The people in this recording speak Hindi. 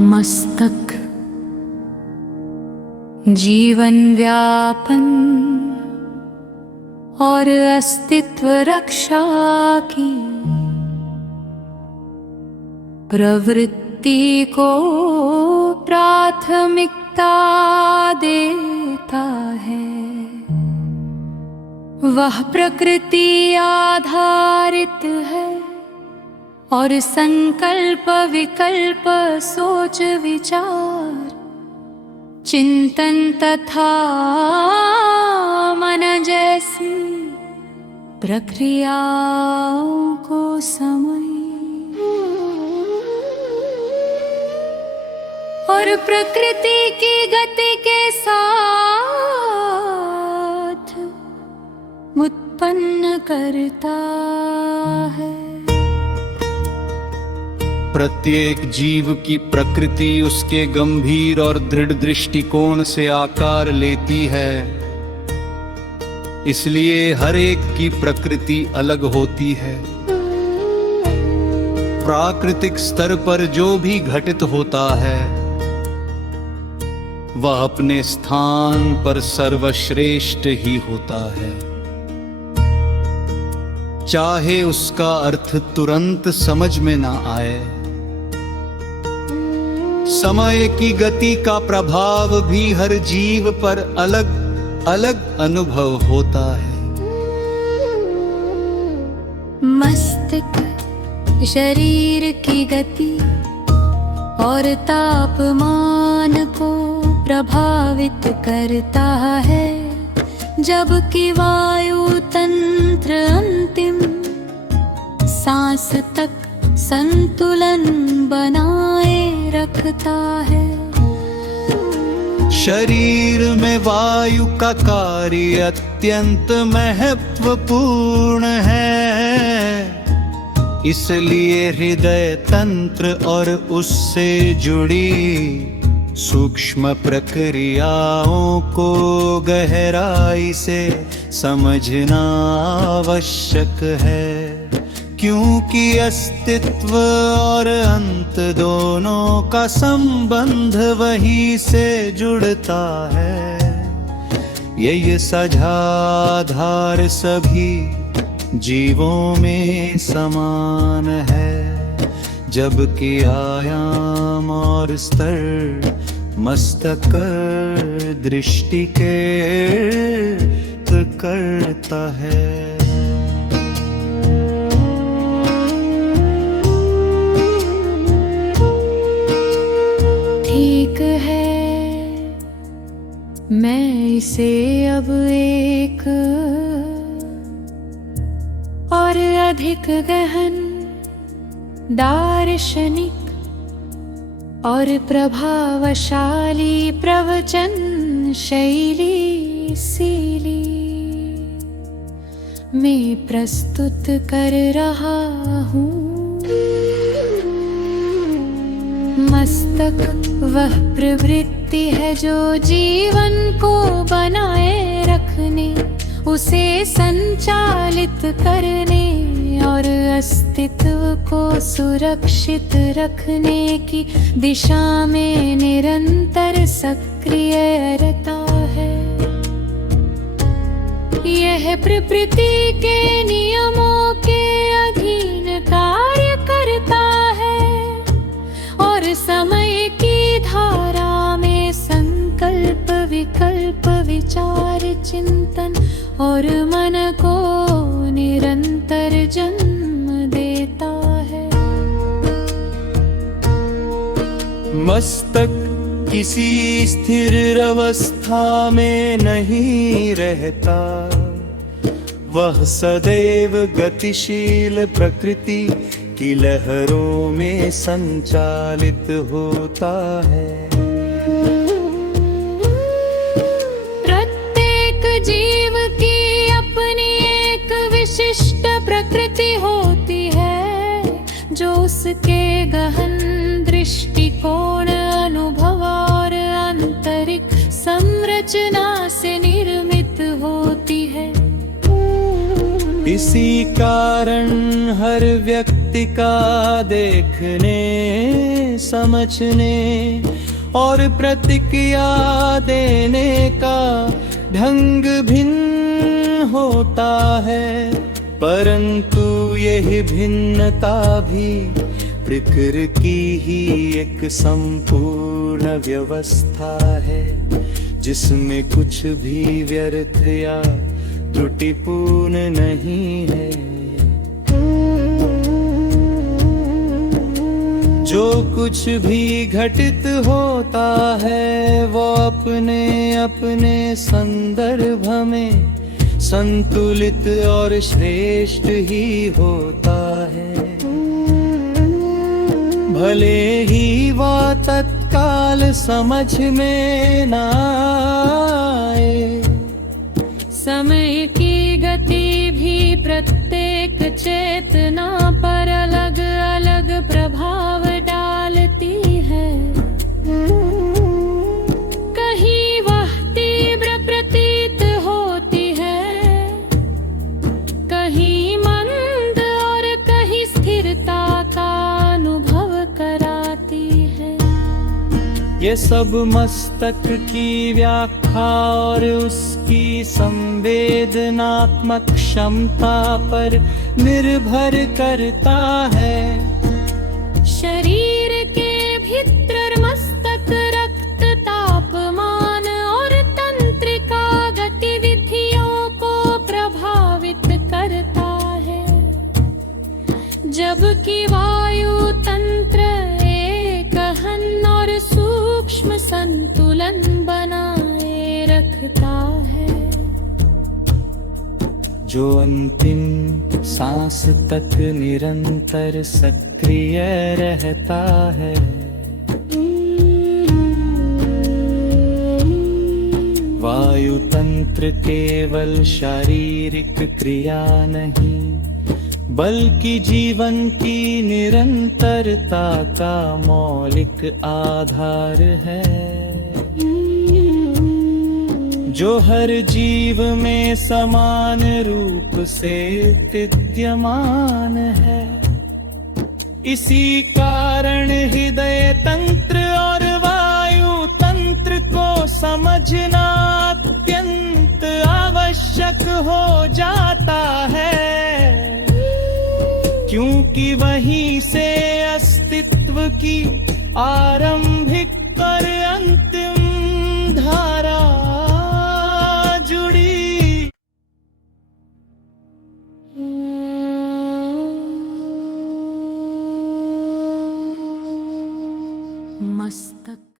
मस्तक जीवन व्यापन और अस्तित्व रक्षा की प्रवृत्ति को प्राथमिकता देता है। वह प्रकृति आधारित है और संकल्प विकल्प सोच विचार चिंतन तथा मन जैसी प्रक्रियाओं को समय और प्रकृति की गति के साथ उत्पन्न करता है। प्रत्येक जीव की प्रकृति उसके गंभीर और दृढ़ दृष्टिकोण से आकार लेती है, इसलिए हर एक की प्रकृति अलग होती है। प्राकृतिक स्तर पर जो भी घटित होता है वह अपने स्थान पर सर्वश्रेष्ठ ही होता है, चाहे उसका अर्थ तुरंत समझ में ना आए। समय की गति का प्रभाव भी हर जीव पर अलग अलग अनुभव होता है। मस्तिष्क शरीर की गति और तापमान को प्रभावित करता है, जबकि वायु तंत्र अंतिम सांस तक संतुलन बनाए रखता है। शरीर में वायु का कार्य अत्यंत महत्वपूर्ण है, इसलिए हृदय तंत्र और उससे जुड़ी सूक्ष्म प्रक्रियाओं को गहराई से समझना आवश्यक है, क्योंकि अस्तित्व और अंत दोनों का संबंध वही से जुड़ता है। यही साझाधार सभी जीवों में समान है, जबकि आयाम और स्तर मस्तक दृष्टि के करता है। ठीक है, मैं इसे अब एक और अधिक गहन दार्शनिक और प्रभावशाली प्रवचन शैली में प्रस्तुत कर रहा हूँ। मस्तक वह प्रवृत्ति है जो जीवन को बनाए रखने, उसे संचालित करने और अस्तित्व को सुरक्षित रखने की दिशा में निरंतर सक्रिय रहता है। यह प्रकृति के नियमों के अधीन कार्य करता है और समय की धारा में संकल्प विकल्प विचार चिंतन और मन को निरंतर जन्म देता है। मस्तक किसी स्थिर अवस्था में नहीं रहता, वह सदैव गतिशील प्रकृति की लहरों में संचालित होता है। विशिष्ट प्रकृति होती है जो उसके गहन दृष्टिकोण अनुभव और आंतरिक संरचना से निर्मित होती है। इसी कारण हर व्यक्ति का देखने, समझने और प्रतिक्रिया देने का ढंग भिन्न होता है, परंतु यह भिन्नता भी प्रकृति की ही एक संपूर्ण व्यवस्था है, जिसमें कुछ भी व्यर्थ या त्रुटिपूर्ण नहीं है। जो कुछ भी घटित होता है वो अपने अपने संदर्भ में संतुलित और श्रेष्ठ ही होता है, भले ही वह तत्काल समझ में न आए। समय की गति भी प्रत्येक चेतना पर अलग अलग प्रभाव डालती है। कहीं वह तीव्र प्रतीत होती है, कहीं मंद और कहीं स्थिरता का अनुभव कराती है। ये सब मस्तक की व्याख्या और उसकी संवेदनात्मक क्षमता पर निर्भर करता है। शरीर के भीतर मस्तक रक्त तापमान और तंत्रिका गतिविधियों को प्रभावित करता है, जबकि वायु तंत्र गहन और सूक्ष्म संतुलन बनाए रखता है, जो अंतिम सांस तक निरंतर सक्रिय रहता है। वायु तंत्र केवल शारीरिक क्रिया नहीं, बल्कि जीवन की निरंतरता का मौलिक आधार है, जो हर जीव में समान रूप से विद्यमान है। इसी कारण हृदय तंत्र और वायु तंत्र को समझना अत्यंत आवश्यक हो जाता है, क्योंकि वहीं से अस्तित्व की आरंभिक और अंतिम धारा जुड़ी। मस्तक